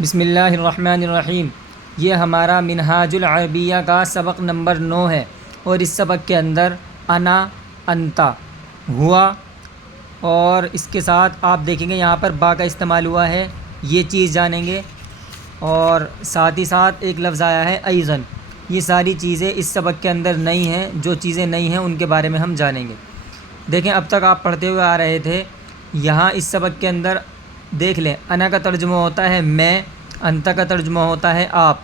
بسم اللہ الرحمن الرحیم۔ یہ ہمارا منہاج العربیہ کا سبق نمبر 9 ہے، اور اس سبق کے اندر انا، انتا، ہوا، اور اس کے ساتھ آپ دیکھیں گے یہاں پر با کا استعمال ہوا ہے، یہ چیز جانیں گے، اور ساتھ ہی ساتھ ایک لفظ آیا ہے ایضاً۔ یہ ساری چیزیں اس سبق کے اندر نئی ہیں، جو چیزیں نئی ہیں ان کے بارے میں ہم جانیں گے۔ دیکھیں اب تک آپ پڑھتے ہوئے آ رہے تھے، یہاں اس سبق کے اندر دیکھ لیں، انا کا ترجمہ ہوتا ہے میں، انتا کا ترجمہ ہوتا ہے آپ۔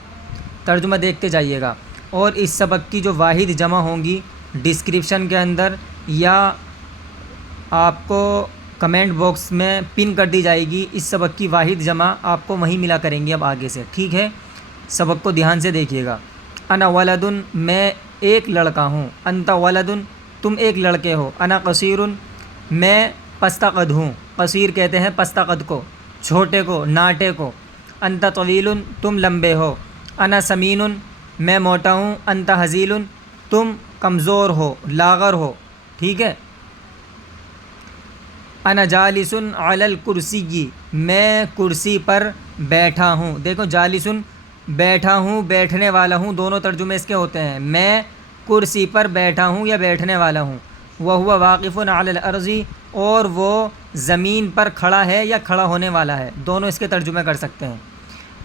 ترجمہ دیکھتے جائیے گا، اور اس سبق کی جو واحد جمع ہوں گی ڈسکرپشن کے اندر یا آپ کو کمنٹ باکس میں پن کر دی جائے گی، اس سبق کی واحد جمع آپ کو وہیں ملا کریں گی اب آگے سے، ٹھیک ہے؟ سبق کو دھیان سے دیکھیے گا۔ انا ولدن، میں ایک لڑکا ہوں۔ انتا ولدن، تم ایک لڑکے ہو۔ انا قصیر، میں پستہ قد ہوں۔ قصیر کہتے ہیں پستہ قد کو، چھوٹے کو، ناٹے کو۔ انتا طویل، تم لمبے ہو۔ انا سمین، میں موٹا ہوں۔ انتا ہزیل، تم کمزور ہو، لاغر ہو، ٹھیک ہے؟ انا جالس علی الکرسی، میں کرسی پر بیٹھا ہوں۔ دیکھو جالس بیٹھا ہوں، بیٹھنے والا ہوں، دونوں ترجمے اس کے ہوتے ہیں۔ میں کرسی پر بیٹھا ہوں یا بیٹھنے والا ہوں۔ وہو واقف علی الارض، اور وہ زمین پر کھڑا ہے یا کھڑا ہونے والا ہے، دونوں اس کے ترجمے کر سکتے ہیں۔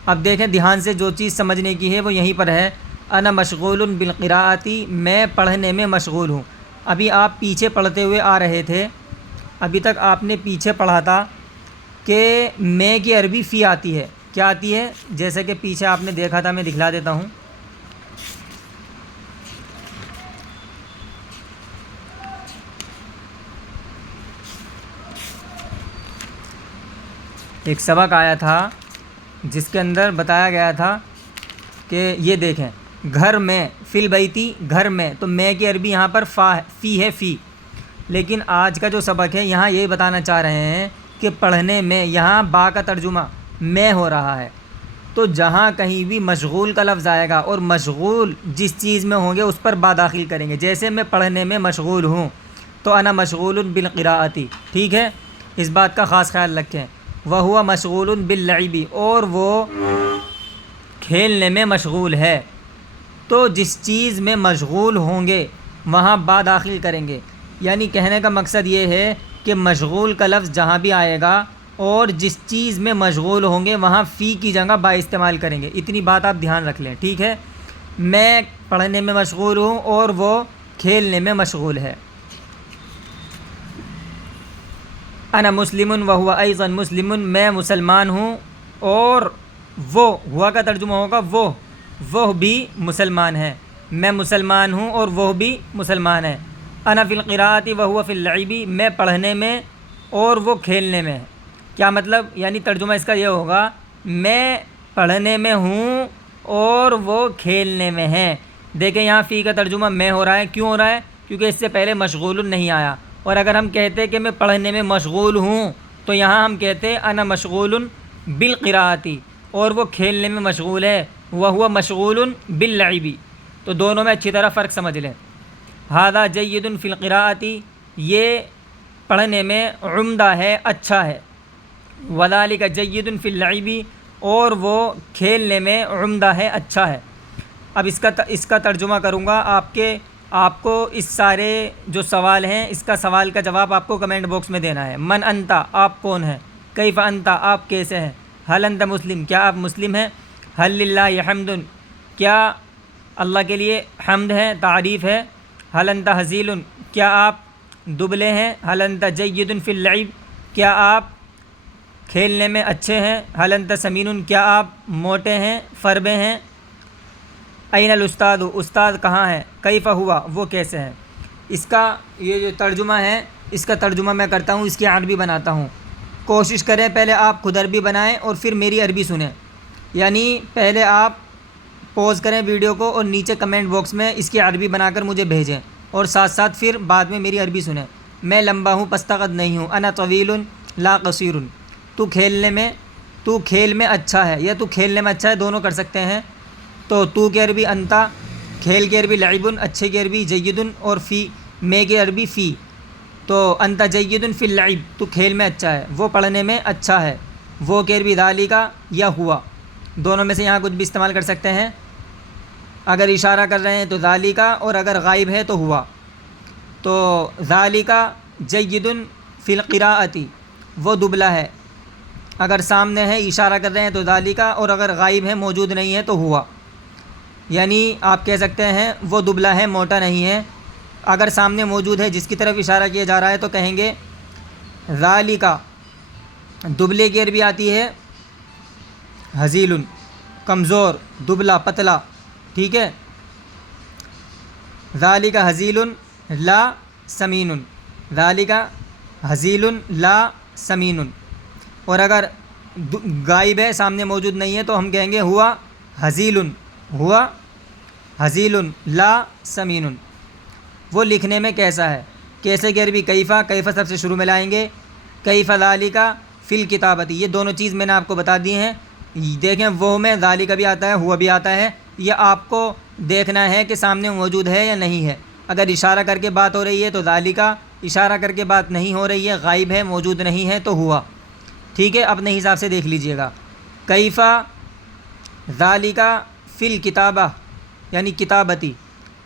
اب دیکھیں دھیان سے، جو چیز سمجھنے کی ہے وہ یہیں پر ہے۔ انا مشغول بالقراءۃ، میں پڑھنے میں مشغول ہوں۔ ابھی آپ پیچھے پڑھتے ہوئے آ رہے تھے، ابھی تک آپ نے پیچھے پڑھا تھا کہ میں کی عربی فی آتی ہے۔ کیا آتی ہے؟ جیسے کہ پیچھے آپ نے دیکھا تھا، میں دکھلا دیتا ہوں۔ ایک سبق آیا تھا جس کے اندر بتایا گیا تھا کہ یہ دیکھیں، گھر میں، فی البیتی، گھر میں، تو میں کی عربی یہاں پر فی ہے، فی۔ لیکن آج کا جو سبق ہے یہاں یہ بتانا چاہ رہے ہیں کہ پڑھنے میں یہاں با کا ترجمہ میں ہو رہا ہے، تو جہاں کہیں بھی مشغول کا لفظ آئے گا اور مشغول جس چیز میں ہوں گے اس پر با داخل کریں گے۔ جیسے میں پڑھنے میں مشغول ہوں تو انا مشغول بالقراءۃ، ٹھیک ہے؟ اس بات کا خاص خیال رکھیں۔ وہو مشغول باللعب، اور وہ کھیلنے میں مشغول ہے، تو جس چیز میں مشغول ہوں گے وہاں با داخل کریں گے۔ یعنی کہنے کا مقصد یہ ہے کہ مشغول کا لفظ جہاں بھی آئے گا اور جس چیز میں مشغول ہوں گے وہاں فی کی جگہ با استعمال کریں گے۔ اتنی بات آپ دھیان رکھ لیں، ٹھیک ہے؟ میں پڑھنے میں مشغول ہوں اور وہ کھیلنے میں مشغول ہے۔ انا مسلم وہو ایضا مسلم، میں مسلمان ہوں اور وہ، ہوا کا ترجمہ ہوگا وہ بھی مسلمان ہے۔ میں مسلمان ہوں اور وہ بھی مسلمان ہے۔ انا فی القراءۃ وہو فی اللعب، میں پڑھنے میں اور وہ کھیلنے میں ہے۔ کیا مطلب؟ یعنی ترجمہ اس کا یہ ہوگا، میں پڑھنے میں ہوں اور وہ کھیلنے میں ہیں۔ دیکھیں یہاں فی کا ترجمہ میں ہو رہا ہے، کیوں ہو رہا ہے؟ کیونکہ اس سے پہلے مشغول نہیں آیا، اور اگر ہم کہتے کہ میں پڑھنے میں مشغول ہوں تو یہاں ہم کہتے انا مشغول بالقراءۃ، اور وہ کھیلنے میں مشغول ہے، وہو مشغول باللعب۔ تو دونوں میں اچھی طرح فرق سمجھ لیں۔ ھذا جید فی القراءۃ، یہ پڑھنے میں عمدہ ہے، اچھا ہے۔ وذالک جید فی اللعب، اور وہ کھیلنے میں عمدہ ہے، اچھا ہے۔ اب اس کا ترجمہ کروں گا، آپ کو اس سارے جو سوال ہیں اس کا سوال کا جواب آپ کو کمنٹ باکس میں دینا ہے۔ من انتا، آپ کون ہیں؟ کیف انتا، آپ کیسے ہیں؟ حل انت مسلم، کیا آپ مسلم ہیں؟ حل للہ حمد، کیا اللہ کے لیے حمد ہے، تعریف ہے؟ حل انت ہزیل، کیا آپ دبلے ہیں؟ حل انت جید فی اللعب، کیا آپ کھیلنے میں اچھے ہیں؟ حل انت سمین، کیا آپ موٹے ہیں، فربے ہیں؟ این الاستاذ، استاد کہاں ہے؟ کیف ہوا، وہ کیسے ہیں؟ اس کا یہ جو ترجمہ ہے اس کا ترجمہ میں کرتا ہوں، اس کی عربی بناتا ہوں۔ کوشش کریں پہلے آپ خود عربی بنائیں اور پھر میری عربی سنیں، یعنی پہلے آپ پوز کریں ویڈیو کو اور نیچے کمنٹ باکس میں اس کی عربی بنا کر مجھے بھیجیں، اور ساتھ ساتھ پھر بعد میں میری عربی سنیں۔ میں لمبا ہوں، پستہ قد نہیں ہوں۔ انا طویل لا قصیر، تو کھیل میں اچھا ہے، یا تو کھیلنے میں اچھا ہے، دونوں کر سکتے ہیں۔ تو کی عربی انتا، کھیل کی عربی لعب، اچھے کی عربی جید، اور فی، میں کی عربی فی۔ تو انتا جید فی اللعب، تو کھیل میں اچھا ہے، وہ پڑھنے میں اچھا ہے، وہ کی عربی ذالک یا ہوا۔ دونوں میں سے یہاں کچھ بھی استعمال کر سکتے ہیں. اگر اشارہ کر رہے ہیں تو ذالکا، اور اگر غائب ہے تو ہوا. تو ذالکا جید فی القراءتی، وہ دبلا ہے. اگر سامنے ہے اشارہ کر رہے ہیں تو ذالکا، اور اگر غائب ہے موجود نہیں ہے تو ہوا. یعنی آپ کہہ سکتے ہیں وہ دبلا ہے، موٹا نہیں ہے. اگر سامنے موجود ہے جس کی طرف اشارہ کیا جا رہا ہے تو کہیں گے ذالکا. دبلے کی عربی آتی ہے ہزیل، کمزور، دبلا، پتلا. ٹھیک ہے. ذالکا ہزیل لا سمین، ذالکا ہزیل لا سمین. اور اگر غائب ہے، سامنے موجود نہیں ہے تو ہم کہیں گے ہوا ہزیل، ہوا ہزیل لا سمین. وہ لکھنے میں کیسا ہے؟ کیسے کی عربی کیفا. کیفا سب سے شروع میں لائیں گے. کیفا ذالکا فی الکتابتی. یہ دونوں چیز میں نے آپ کو بتا دی ہیں. دیکھیں وہ میں ذالکا بھی آتا ہے، ہوا بھی آتا ہے. یہ آپ کو دیکھنا ہے کہ سامنے موجود ہے یا نہیں ہے. اگر اشارہ کر کے بات ہو رہی ہے تو ذالکا، اشارہ کر کے بات نہیں ہو رہی ہے، غائب ہے، موجود نہیں ہے تو ہوا. ٹھیک ہے. اپنے حساب سے دیکھ لیجئے گا. کیفا ذالکا فی الکتابہ یعنی کتابتی،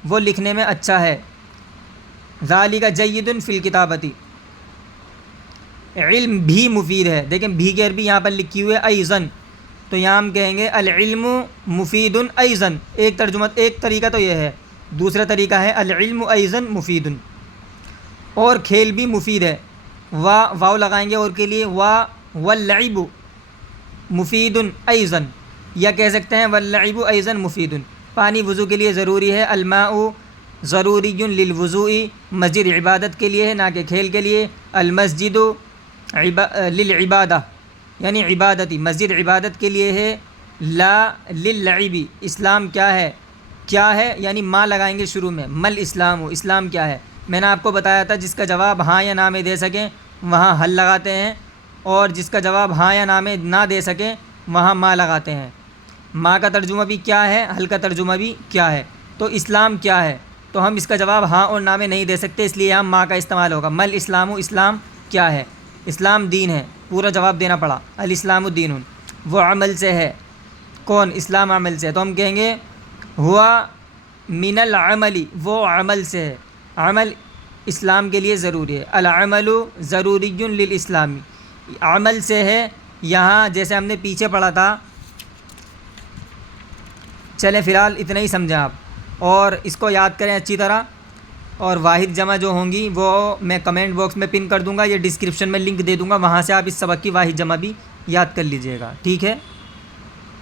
وہ لکھنے میں اچھا ہے. ذالکا جید فی الکتابتی. علم بھی مفید ہے. دیکھیں بھی کی عربی یہاں پر لکھی ہوئی ہے ایضاً، تو یہاں ہم کہیں گے العلم مفید ایضاً. ایک طریقہ تو یہ ہے. دوسرا طریقہ ہے العلم ایضاً مفید. اور کھیل بھی مفید ہے. واو لگائیں گے اور کے لیے واللعب مفید ایضاً، یا کہہ سکتے ہیں واللعب ایضاً مفید. پانی وضو کے لیے ضروری ہے. الماء ضروری للوضوء، مسجد عبادت کے لیے ہے نہ کہ کھیل کے لیے. المسجد للعبادہ یعنی عبادتی، مسجد عبادت کے لیے ہے. لا للعب، اسلام کیا ہے؟ کیا ہے یعنی ما لگائیں گے شروع میں. مل اسلام، اسلام کیا ہے؟ میں نے آپ کو بتایا تھا جس کا جواب ہاں یا نہ میں دے سکیں وہاں حل لگاتے ہیں، اور جس کا جواب ہاں یا نہ میں نہ دے سکیں وہاں ما لگاتے ہیں. ما کا ترجمہ بھی کیا ہے، حل کا ترجمہ بھی کیا ہے. تو اسلام کیا ہے، تو ہم اس کا جواب ہاں اور نہ میں نہیں دے سکتے، اس لیے یہاں ما کا استعمال ہوگا. مل اسلام، اسلام کیا ہے؟ اسلام دین ہے. پورا جواب دینا پڑا. الاسلام دین، وہ عمل سے ہے. کون؟ اسلام عمل سے ہے. تو ہم کہیں گے ہوا من العمل، وہ عمل سے ہے. عمل اسلام کے لیے ضروری ہے. العمل ضروری للاسلام، عمل سے ہے. یہاں جیسے ہم نے پیچھے پڑھا تھا. چلیں فی الحال اتنا ہی سمجھیں آپ، اور اس کو یاد کریں اچھی طرح. اور واحد جمع جو ہوں گی وہ میں کمنٹ باکس میں پن کر دوں گا، یا ڈسکرپشن میں لنک دے دوں گا، وہاں سے آپ اس سبق کی واحد جمع بھی یاد کر لیجئے گا. ٹھیک ہے.